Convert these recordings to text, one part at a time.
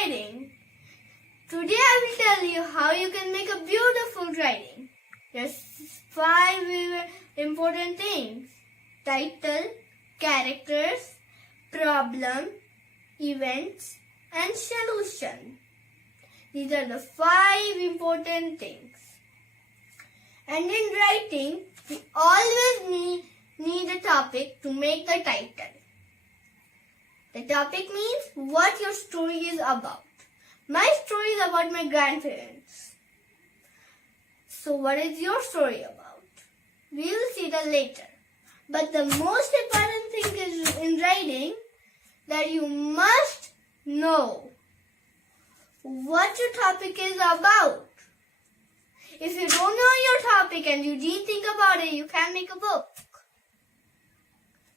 writing. Today I will tell you how you can make a beautiful writing. There's 5 important things: title, characters, problem, events, and solution. These are the 5 important things. And in writing, we always need a topic to make the title. The topic means what your story is about. My story is about my grandparents. So what is your story about? We will see that later. But the most important thing is in writing that you must know what your topic is about. If you don't know your topic and you didn't think about it, you can't make a book.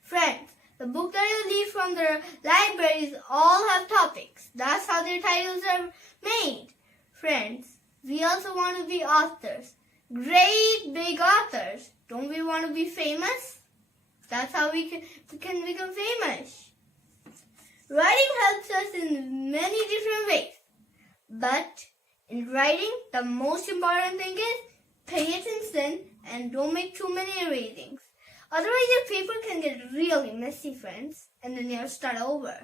Friends, the book that you read from the libraries all have topics. That's how their titles are made. Friends, we also want to be authors. Great big authors. Don't we want to be famous? That's how we can become famous. Writing helps us in many different ways. But in writing, the most important thing is pay attention and don't make too many erasings. Otherwise, your paper can get really messy, friends, and then you have to start over.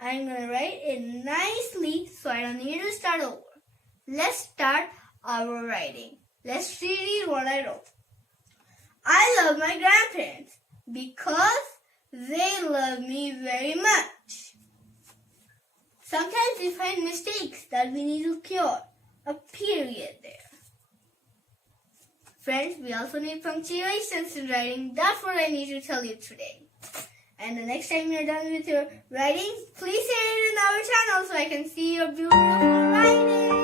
I'm going to write it nicely so I don't need to start over. Let's start our writing. Let's read what I wrote. I love my grandparents because they love me very much. Sometimes we find mistakes that we need to cure. A period there. Friends, we also need punctuations in writing. That's what I need to tell you today. And the next time you're done with your writing, please share it in our channel so I can see your beautiful writing.